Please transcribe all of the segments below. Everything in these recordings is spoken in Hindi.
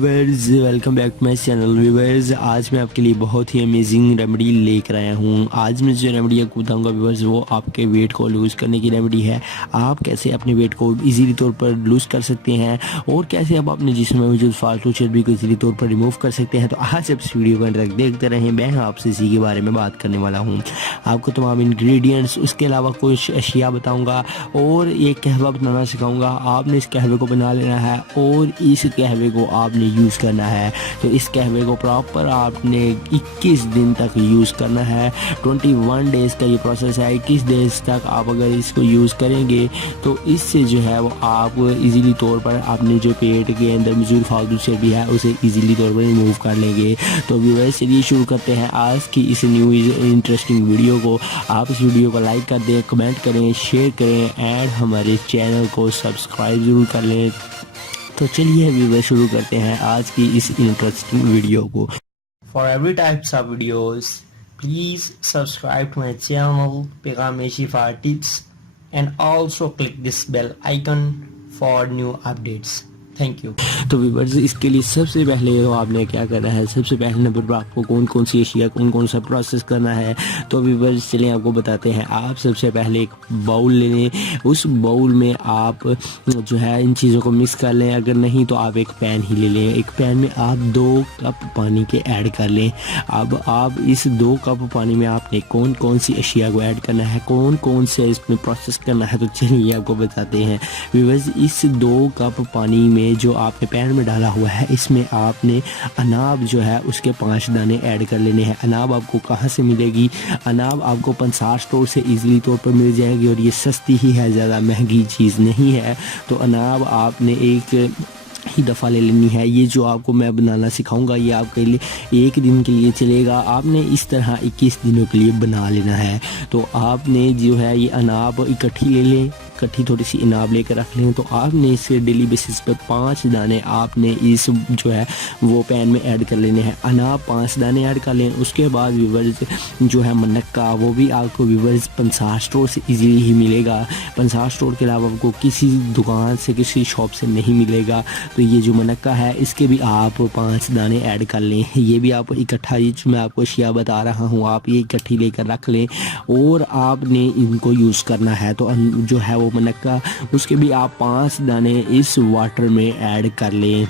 Viewers, welcome back to my channel. Viewers, आज मैं आपके लिए बहुत ही अमेजिंग रेमेडी लेकर आया हूँ। आज मैं जो रेमेडी आपको बताऊँगा व्यूवर्स, वो आपके वेट को लूज़ करने की रेमेडी है। आप कैसे अपने वेट को इजीली तौर पर लूज़ कर सकते हैं और कैसे आप अपने जिस्म में मौजूद फालतू चर्बी को इजीली तौर पर रिमूव कर सकते हैं। तो आज आप इस वीडियो को अंत तक देखते रहें। मैं आपसे इसी के बारे में बात करने वाला हूँ। आपको तमाम इंग्रेडिएंट्स, उसके अलावा कुछ अशिया बताऊँगा और एक कहवा बनाना सिखाऊँगा। आपने इस कहवे को बना लेना है और इस कहवे को आपने यूज़ करना है। तो इस कहवे को प्रॉपर आपने 21 दिन तक यूज़ करना है। 21 डेज़ का ये प्रोसेस है। 21 डेज़ तक आप अगर इसको यूज़ करेंगे तो इससे जो है वो आप इजीली तौर पर अपने जो पेट के अंदर मौजूद फालतू चर्बी है उसे इजीली तौर पर रिमूव कर लेंगे। तो व्यूअर्स, चलिए शुरू करते हैं आज की इस न्यू इंटरेस्टिंग वीडियो को। आप इस वीडियो को लाइक कर दें, कमेंट करें, शेयर करें एंड हमारे चैनल को सब्सक्राइब ज़रूर कर लें। तो चलिए व्यूअर्स, शुरू करते हैं आज की इस इंटरेस्टिंग वीडियो को। For every types of videos, please subscribe to my channel Pegame Shifa Tips and also click this bell icon for new updates. Thank you. तो व्यूअर्स, इसके लिए सबसे पहले तो आपने क्या करना है, सबसे पहले नंबर पर आपको कौन कौन सी अशिया, कौन कौन सा प्रोसेस करना है। तो व्यूअर्स चलिए आपको बताते हैं। आप सबसे पहले एक बाउल ले लें। उस बाउल में आप जो है इन चीज़ों को मिक्स कर लें। अगर नहीं तो आप एक पैन ही ले लें। एक पैन में आप 2 कप पानी के ऐड कर लें। अब आप इस 2 कप पानी में आपने कौन कौन सी अशिया को ऐड करना है, कौन कौन से इसमें प्रोसेस करना है, तो चलिए आपको बताते हैं। व्यूअर्स, इस 2 कप पानी में जो आपने पैन में डाला हुआ है, इसमें आपने अनाब जो है उसके 5 दाने ऐड कर लेने हैं। अनाब आपको कहाँ से मिलेगी? अनाब आपको पंसार स्टोर से इजीली तौर पर मिल जाएगी और ये सस्ती ही है, ज़्यादा महंगी चीज़ नहीं है। तो अनाब आपने एक ही दफ़ा ले लेनी है। ये जो आपको मैं बनाना सिखाऊंगा ये आपके लिए 1 दिन के लिए चलेगा। आपने इस तरह 21 दिनों के लिए बना लेना है। तो आपने जो है ये अनाब इकट्ठी ले लें, इकट्ठी थोड़ी सी अनाब लेकर रख लें। तो आपने इसे डेली बेसिस पर 5 दाने आपने इस जो है वो पैन में ऐड कर लेने हैं। अनाब 5 दाने ऐड कर लें। उसके बाद व्यूअर्स जो है मनक्का, वो भी आपको व्यूअर्स पंसार स्टोर से इजीली ही मिलेगा। पंसार स्टोर के अलावा आपको किसी दुकान से, किसी शॉप से नहीं मिलेगा। तो ये जो मनक्का है इसके भी आप 5 दाने ऐड कर लें। ये भी आप इकट्ठा, ये मैं आपको अशिया बता रहा हूँ, आप ये इकट्ठी लेकर रख लें और आपने इनको यूज़ करना है। तो जो है वो मनक्का, उसके भी आप 5 दाने इस वाटर में ऐड कर लें।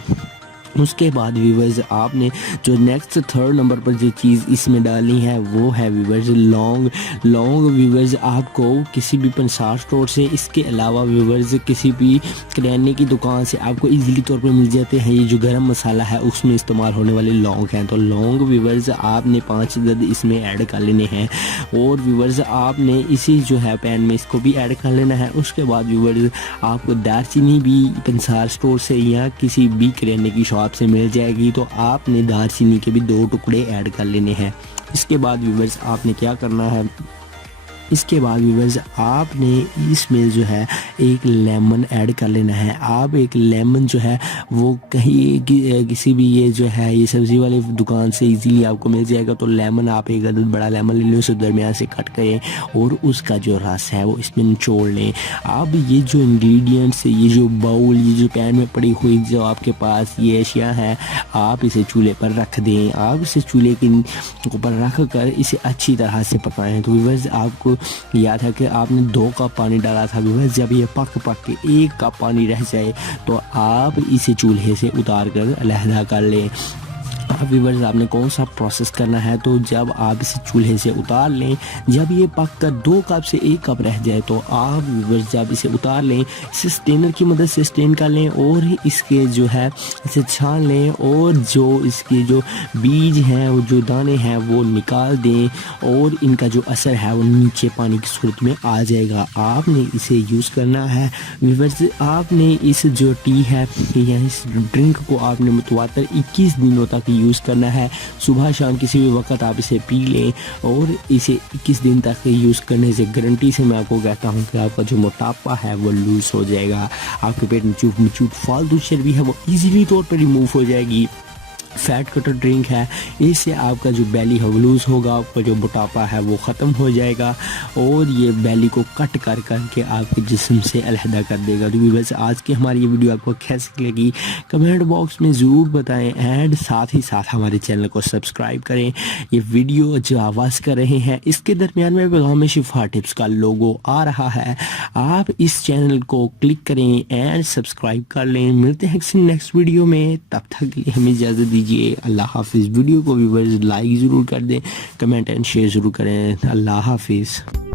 उसके बाद व्यूअर्स आपने जो नेक्स्ट 3rd नंबर पर जो चीज़ इसमें डालनी है वो है व्यूअर्स लौंग। व्यूअर्स आपको किसी भी पंसार स्टोर से, इसके अलावा व्यूअर्स किसी भी किराने की दुकान से आपको इजीली तौर पर मिल जाते हैं। ये जो गरम मसाला है उसमें इस्तेमाल होने वाले लौंग हैं। तो लौंग व्यूअर्स आपने 5 अदद इसमें ऐड कर लेने हैं और व्यूअर्स आपने इसी जो है पैन में इसको भी ऐड कर लेना है। उसके बाद व्यूअर्स आपको दालचीनी भी पंसार स्टोर से या किसी भी किराने की शॉप से मिल जाएगी। तो आपने दालचीनी के भी 2 टुकड़े ऐड कर लेने हैं। इसके बाद व्यूअर्स आपने क्या करना है, इसके बाद व्यूअर्स आपने इसमें जो है एक लेमन ऐड कर लेना है। आप एक लेमन जो है वो कहीं किसी भी ये जो है ये सब्ज़ी वाली दुकान से इजीली आपको मिल जाएगा। तो लेमन आप एक अदद बड़ा लेमन ले लें, उसे दरमियान से कट करें और उसका जो रस है वो इसमें निचोड़ लें। आप ये जो इंग्रेडिएंट्स, ये जो बाउल, ये जो पैन में पड़ी हुई जो आपके पास ये अशिया है, आप इसे चूल्हे पर रख दें। आप इसे चूल्हे के ऊपर रख कर इसे अच्छी तरह से पकाएं। तो व्यूअर्स आपको याद है कि आपने 2 कप पानी डाला था। व्यूअर्स जब ये पक के 1 कप पानी रह जाए तो आप इसे चूल्हे से उतार कर अलहदा कर लें। अब व्यूअर्स आपने कौन सा प्रोसेस करना है, तो जब आप इसे चूल्हे से उतार लें, जब ये पक कर 2 कप से 1 कप रह जाए तो आप व्यूअर्स जब इसे उतार लें, इसे स्टेनर की मदद से स्टेन कर लें और इसके जो है इसे छान लें और जो इसके जो बीज हैं, वो जो दाने हैं वो निकाल दें और इनका जो असर है वो नीचे पानी की सूरत में आ जाएगा। आपने इसे यूज़ करना है। व्यूअर्स आपने इस जो टी है या इस ड्रिंक को आपने मुतवातर 21 दिनों तक यूज़ करना है। सुबह शाम किसी भी वक्त आप इसे पी लें और इसे 21 दिन तक यूज़ करने से गारंटी से मैं आपको कहता हूँ कि आपका जो मोटापा है वो लूज़ हो जाएगा। आपके पेट में जो फालतू चर्बी है वो इजीली तौर पर रिमूव हो जाएगी। फैट कटर ड्रिंक है। इससे आपका जो बेली लूज होगा, आपका जो मोटापा है वो ख़त्म हो जाएगा और ये बेली को कट कर करके आपके जिस्म से अलहदा कर देगा। तो व्यूअर्स, आज की हमारी ये वीडियो आपको कैसी लगी कमेंट बॉक्स में ज़रूर बताएं एंड साथ ही साथ हमारे चैनल को सब्सक्राइब करें। ये वीडियो जो आवाज़ कर रहे हैं इसके दरमियान में पैगाम शिफा टिप्स का लोगो आ रहा है, आप इस चैनल को क्लिक करें एंड सब्सक्राइब कर लें। मिलते हैं किसी नेक्स्ट वीडियो में, तब तक के लिए हमें इजाज़त दीजिए। अल्लाह हाफिज़। वीडियो को व्यूअर्स लाइक ज़रूर कर दें, कमेंट एंड शेयर ज़रूर करें। अल्लाह हाफिज़।